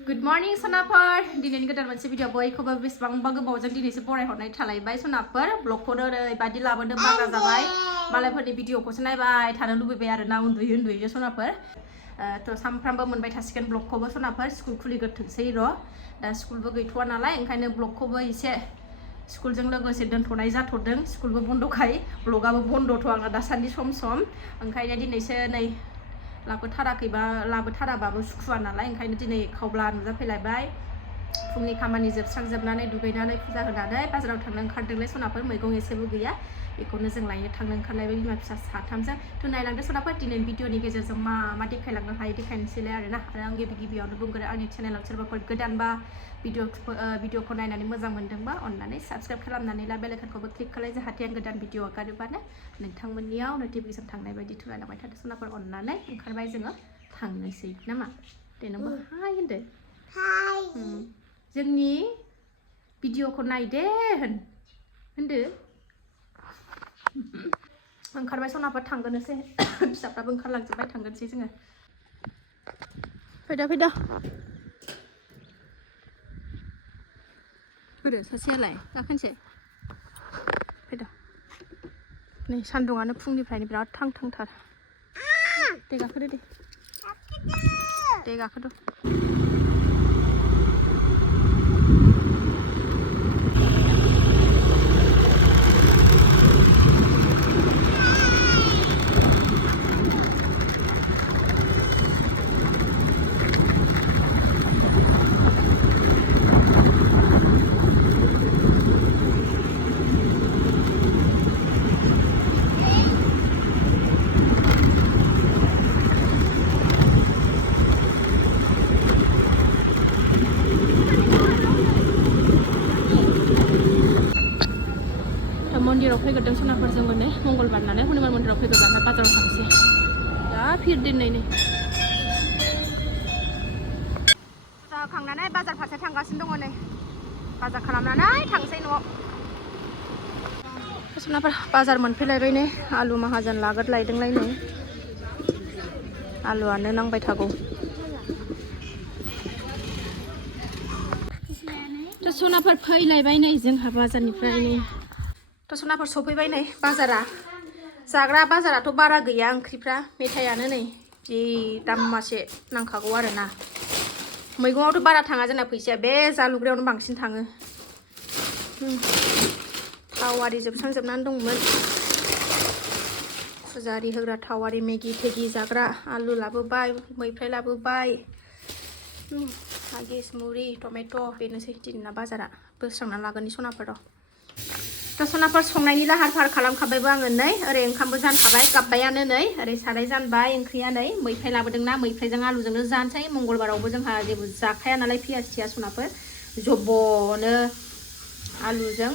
Good morning सनाफोर दिनैनि गोदान मोनसे भिडिअ बयखौबो बेसेबांबा गोबावजों दिनैसो फरायहरनाय थालायबाय सनाफोर ब्लगखौनो ओरैबायदि लाबोनो बागा जाबाय मालायफोरनि भिडिअखौसो नायबाय थानो लुबैबाय आरो ना उन्दुयै सनाफोर थ' सामफ्रामबो मोनबाय थासिगोन ब्लगखौबो सनाफोर स्कुल खुलिग्रोथोंसै र' दा स्कुलबो गैथ'वा नालाय ओंखायनो ब्लगखौबो एसे स्कुलजों लोगोसे दोनथ'नाय जाथ'दों स्कुलबो बन्द'खाय ब्लगाबो बन्द'थ' आंना दासान्दि सम ओंखायनो दिनैसो नै लाबोथाराबाबो सुखुवा नालाय ओंखायनो दिनै खावब्ला नुजाफैलायबाय फुंनि खामानि जोबस्रांजोबनानै दुगैनानै फुजा होनानै बाजाराव थांनो ओंखारदोंलाय सनाफोर मैगं एसेबो गैया बेखौनो जों लायनो थांनो ओंखारलायबाय बिमा फिसा साथामजों थ' नायलांदो सनाफोर दिनैनि भिडिअनि गेजेरजों मा देखायलांनो हायो देखायनोसैलाय आरोना आरो आं गिबियावनो बुंगोन आंनि चेनेलाव सोरबाफोर गोदानबा भिडिअखौ नायनानै मोजां मोनदोंबा अननानै साबस्क्राइब खालामनानै ला बेल आइकनखौबो क्लिक खालाय जाहाथे आं गोदान भिडिअ आगारोबानो नोंथांमोननियाव नटिफिकेसन थांनाय बायदि थुलायलांबाय थादो सनाफोर अननानै ओंखारबाय जोङो थांनोसै नामा दे नोंबो हाय होनदो हाय जोंनि भिडिअखौ नायदे होनदो ओंखारबाय सनाफोर थांगोनसै फिसाफ्राबो ओंखारलांजोबबाय थांगोनसै जोङो फैदा बोरो सासेयालाय गाखोनोसै फैदा नै सान्दुङानो फुंनिफ्रायनो बिराद थांथार दे गाखोदो दे गाखोदो मन्दिराव फैग्रोदों सनाफोर जोंबो नै मंगलबार नालाय हनुमान मन्दिराव फैग्रोनानै बाजाराव थांसै जा फिर दिनै नै जाखांनानै बाजार फारसे थांगासिनो दङ नै बाजार खालामनानै थांसै न'आव सनाफोर बाजार मोनफैलायबाय नै आलु माहाजोन लाग्रोलायदोंलाय नै आलुआनो नांबाय थागौ थ' सनाफोर फैलायबाय नै जोंहा बाजारनिफ्राय नै थ' सनाफोर सफैबाय नै बाजारा जाग्रा बाजाराथ' बारा गैया ओंख्रिफ्रा मेथायानो नै जि दामासे नांखागौ आरोना मैगङावथ' बारा थाङा जोंना फैसाया बे जालुग्रायावनो बांसिन थाङो थाव आरि जोबस्रांजोबनानै दंमोन फुजा आरि होग्रा थाव आरि मेगि थेगि जाग्रा आलु लाबोबाय मैफ्राय लाबोबाय हागिस मुरि टमेट' बेनोसै दिनैना बाजारा बोस्रांना लागोननि सनाफोर थ' सनाफोर संनायनि लाहार फाहार खालामखाबायबो आङो नै ओरै ओंखामबो जानखाबाय गाबबायानो नै ओरै साराय जानबाय ओंख्रिया नै मैफ्राय लाबोदोंना मैफ्रायजों आलुजोंनो जानोसै मंगलबारावबो जोंहा जेबो जाखाया नालाय पियास थियास सनाफोर जब्बनो आलुजों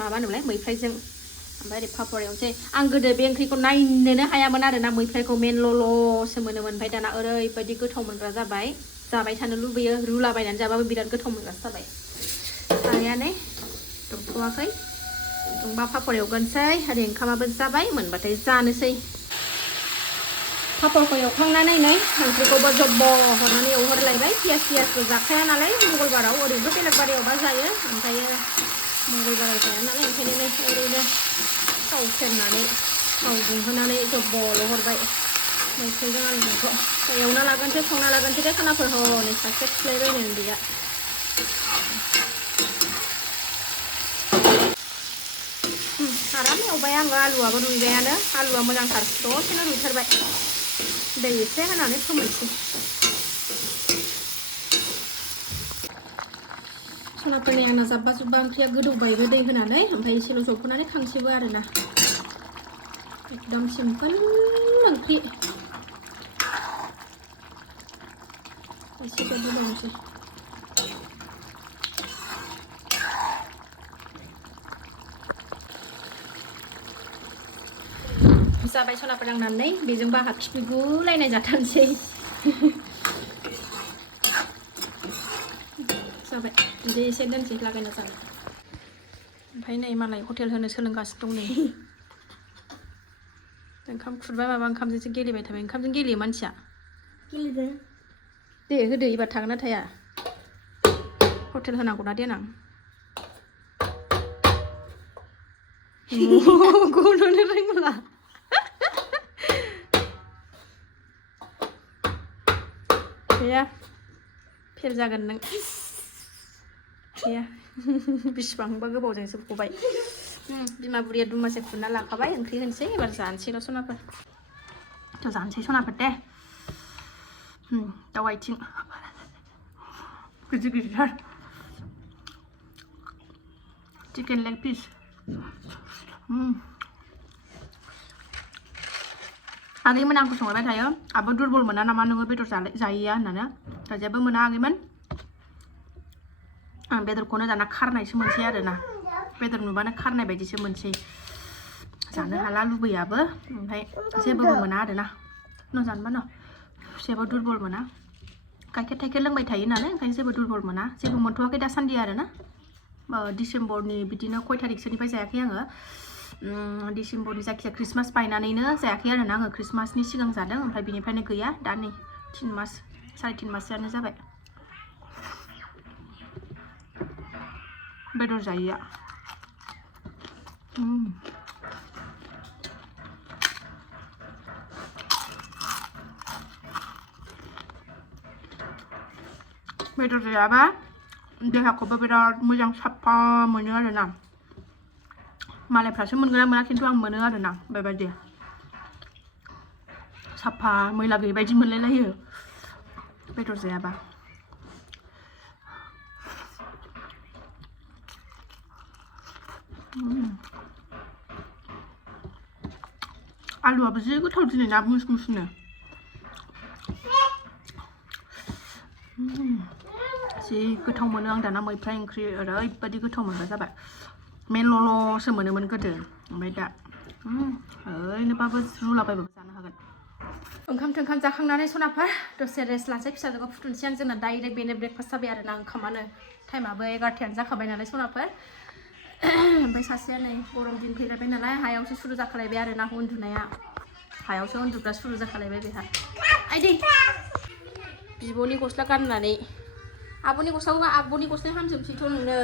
माबा होनोमोनलाय मैफ्रायजों ओमफ्राय ओरै पापर एवनोसै आं गोदो बे ओंख्रिखौ नायनोनो हायामोन आरोना मैफ्रायखौ मेनल'ल'सो मोनोमोन ओमफ्राय दाना ओरैबायदि गोथाव मोनग्रा जाबाय जाबाय थानो लुबैयो रुलाबायनानै जाबाबो बिराद गोथाव मोनग्रासो जाबाय साराया नै दुंथ'वाखै दुंबा पापर एवगोनसै ओरै ओंखामाबो जाबाय मोनबाथाय जानोसै पापरखौ एवखांनानै नै ओंख्रिखौबो जब्ब हरनानै एवहरलायबाय पियासबो जाखाया नालाय मंगलबाराव ओरैनोथ' बेलेग बार एवबा जायो ओमफ्रायो मंगलबाराव जाया नालाय ओंखायनो नै ओरैनो थाव सेरनानै थाव दुंहोनानै जब्बल' हरबाय मैफ्रायजों आलुजोंखौ एवना लागोनसै संना लागोनसै दे सनाफोर हनै सासे थुलायबाय नै उन्दैया आराम एवबाय आङो आलुआबो रुइबायानो आलुआ मोजांथार दसेनो रुइथारबाय दै एसे होनानै फोमोनसै सनाफोरनि आंना जाब्बा जुब्बा ओंख्रिया गोदौबायबो दै होनानै ओमफ्राय एसेल' जबहोनानै खांसैबो आरोना एकदम सिम्पोल ओंख्रि एसे गोदौनोसै जाबाय सनाफोर नांनानै बेजोंबो आंहा खिफिगुलायनाय जाथारनोसै जाबाय बिदि एसे दोनसै लागायना जाबाय ओमफ्राय नै मालाय हटेल होनो सोलोंगासिनो दं नै ओंखाम खुरबाय माबा ओंखामजोंसो गेलेबाय थाबाय ओंखामजों गेलेयो मानसिया गेलेदो दे होदो एबार थागोन ना थाया हटेल होनांगौ ना देनां गनोनो रोंला गैया फेल जागोन नों गैया बिसिबांबा गोबावजोंसो गबाय बिमा बुरिया दुमासे खुरना लाखाबाय ओंख्रि होनसै एबार जानोसै र' सनाफोर थ' जानोसै सनाफोर दे दाउ आथिं गिदिर गिदिरथार चिकेन लेग पिस आगैमोन आंखौ सोंबाय थायो आबो दुरबल मोना नामा नोङो बेदर जायैया होननानै दा जेबो मोना आगैमोन आं बेदरखौनो दाना खारनायसो मोनसै आरोना बेदर नुबानो खारनाय बायदिसो मोनसै जानो हाला लुबैयाबो ओमफ्राय जेबोबो मोना आरोना न' जानोबा न' जेबो दुरबल मोना गाइखेर थाइखेर लोंबाय थायो नालाय ओंखायनो जेबो दुरबल मोना जेबो मोनथ'वाखै दासान्दि आरोना डिसेम्बरनि बिदिनो खय थारिखसोनिफ्राय जायाखै आङो डिसेम्बरनि जायखिजाया ख्रिस्टमास बायनानैनो जायाखै आरोना आङो ख्रिस्टमासनि सिगां जादों ओमफ्राय बिनिफ्रायनो गैया दा नै 3 मास 3.5 मासआनो जाबाय बेदर जायैया बेदर जायाबा देहाखौबो बिराद मोजां साफा मोनो आरोना मालायफ्रासो मोनगोना मोना खिन्थु आं मोनो आरोना बेबायदि साफा मैला गैयै बायदि मोनलायलायो बेदर जायाबा आलुआबो जि गोथाव दिनै ना मुस मुसनो जि गोथाव मोनो आं दाना मैफ्राय ओंख्रि ओरैबायदि गोथाव मोनग्रा जाबाय मेनल'ल'सो मोनोमोन गोदो ओमफ्राय दा ओरैनोबाबो रुलाबायबाबो जानो हागोन ओंखाम थोंखाम जाखांनानै सनाफोर दसे रेस्ट लानोसै फिसाजोखौ फुथुनसै आं जोंना डाइरेक्ट बेनो ब्रेकफास्ट जाबाय आरोना ओंखामानो टाइमाबो 11थायानो जाखाबाय नालाय सनाफोर ओमफ्राय सासेया नै गरम दिन फैलायबाय नालाय हायावसो सुरु जाखालायबाय आरोना उन्दुनाया हायावसो उन्दुग्रा सुरु जाखालायबाय बेहा आइदै बिब'नि गस्ला गाननानै आब'नि गस्लाखौ आब'नि गस्लाया हामजोबसैथ' नोंनो